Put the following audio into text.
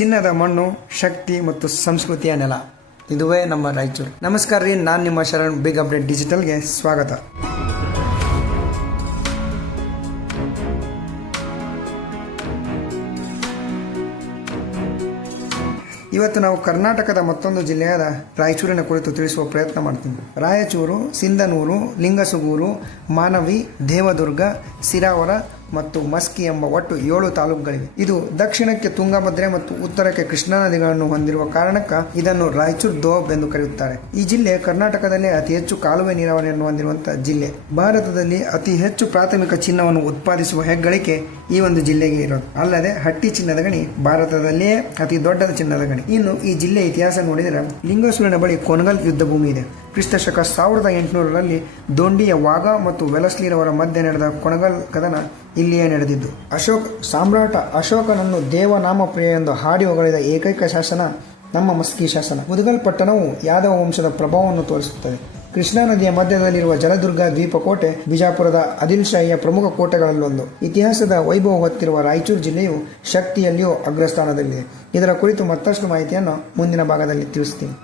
ಚಿನ್ನದ ಮಣ್ಣು, ಶಕ್ತಿ ಮತ್ತು ಸಂಸ್ಕೃತಿಯ ನೆಲ. ಇದುವೇ ನಮ್ಮ ರಾಯಚೂರು. ನಮಸ್ಕಾರ ರೀ, ನಾನು ನಿಮ್ಮ ಶರಣ್. ಬಿಗ್ ಅಪ್ಡೇಟ್ ಡಿಜಿಟಲ್ಗೆ ಸ್ವಾಗತ. ಇವತ್ತು ನಾವು ಕರ್ನಾಟಕದ ಮತ್ತೊಂದು ಜಿಲ್ಲೆಯಾದ ರಾಯಚೂರಿನ ಕುರಿತು ತಿಳಿಸುವ ಪ್ರಯತ್ನ ಮಾಡ್ತೀನಿ. ರಾಯಚೂರು, ಸಿಂಧನೂರು, ಲಿಂಗಸುಗೂರು, ಮಾನವಿ, ದೇವದುರ್ಗ, ಸಿರಾವರ ಮತ್ತು ಮಸ್ಕಿ ಎಂಬ ಒಟ್ಟು 7 ತಾಲೂಕುಗಳಿವೆ. ಇದು ದಕ್ಷಿಣಕ್ಕೆ ತುಂಗಭದ್ರೆ ಮತ್ತು ಉತ್ತರಕ್ಕೆ ಕೃಷ್ಣಾ ನದಿಗಳನ್ನು ಹೊಂದಿರುವ ಕಾರಣಕ್ಕ ಇದನ್ನು ರಾಯಚೂರು ದೋಬ್ ಎಂದು ಕರೆಯುತ್ತಾರೆ. ಈ ಜಿಲ್ಲೆ ಕರ್ನಾಟಕದಲ್ಲೇ ಅತಿ ಹೆಚ್ಚು ಕಾಲುವೆ ನೀರಾವರಿಯನ್ನು ಹೊಂದಿರುವಂತಹ ಜಿಲ್ಲೆ. ಭಾರತದಲ್ಲಿ ಅತಿ ಹೆಚ್ಚು ಪ್ರಾಥಮಿಕ ಚಿನ್ನವನ್ನು ಉತ್ಪಾದಿಸುವ ಹೆಗ್ಗಳಿಕೆ ಈ ಒಂದು ಜಿಲ್ಲೆಗೆ ಇರೋದು. ಅಲ್ಲದೆ ಹಟ್ಟಿ ಚಿನ್ನದ ಗಣಿ ಭಾರತದಲ್ಲಿಯೇ ಅತಿ ದೊಡ್ಡ ಚಿನ್ನದ ಗಣಿ. ಇನ್ನು ಈ ಜಿಲ್ಲೆ ಇತಿಹಾಸ ನೋಡಿದರೆ ಲಿಂಗಸೂರಿನ ಬಳಿ ಕೊನಗಲ್ ಯುದ್ಧ ಭೂಮಿ ಇದೆ. ಕ್ರಿಸ್ತಶಕ 1800ರಲ್ಲಿ ದೊಂಡಿಯ ವಾಘ ಮತ್ತು ವೆಲಸ್ಲಿರವರ ಮಧ್ಯೆ ನಡೆದ ಕೊನಗಲ್ ಕದನ ಇಲ್ಲಿಯೇ ನಡೆದಿದ್ದು. ಸಾಮ್ರಾಟ ಅಶೋಕನನ್ನು ದೇವನಾಮಪ್ರಿಯ ಎಂದು ಹಾಡಿ ಹೊಗಳಿದ ಏಕೈಕ ಶಾಸನ ನಮ್ಮ ಮಸ್ಕಿ ಶಾಸನ. ಮುದಗಲ್ ಪಟ್ಟಣವು ಯಾದವ ವಂಶದ ಪ್ರಭಾವವನ್ನು ತೋರಿಸುತ್ತದೆ. ಕೃಷ್ಣಾ ನದಿಯ ಮಧ್ಯದಲ್ಲಿರುವ ಜಲದುರ್ಗ ದ್ವೀಪಕೋಟೆ ಬಿಜಾಪುರದ ಆದಿಲ್ ಶಾಹಿಯ ಪ್ರಮುಖ ಕೋಟೆಗಳಲ್ಲೊಂದು. ಇತಿಹಾಸದ ವೈಭವ ಹೊತ್ತಿರುವ ರಾಯಚೂರು ಜಿಲ್ಲೆಯು ಶಕ್ತಿಯಲ್ಲಿಯೂ ಅಗ್ರಸ್ಥಾನದಲ್ಲಿದೆ. ಇದರ ಕುರಿತು ಮತ್ತಷ್ಟು ಮಾಹಿತಿಯನ್ನು ಮುಂದಿನ ಭಾಗದಲ್ಲಿ ತಿಳಿಸ್ತೀನಿ.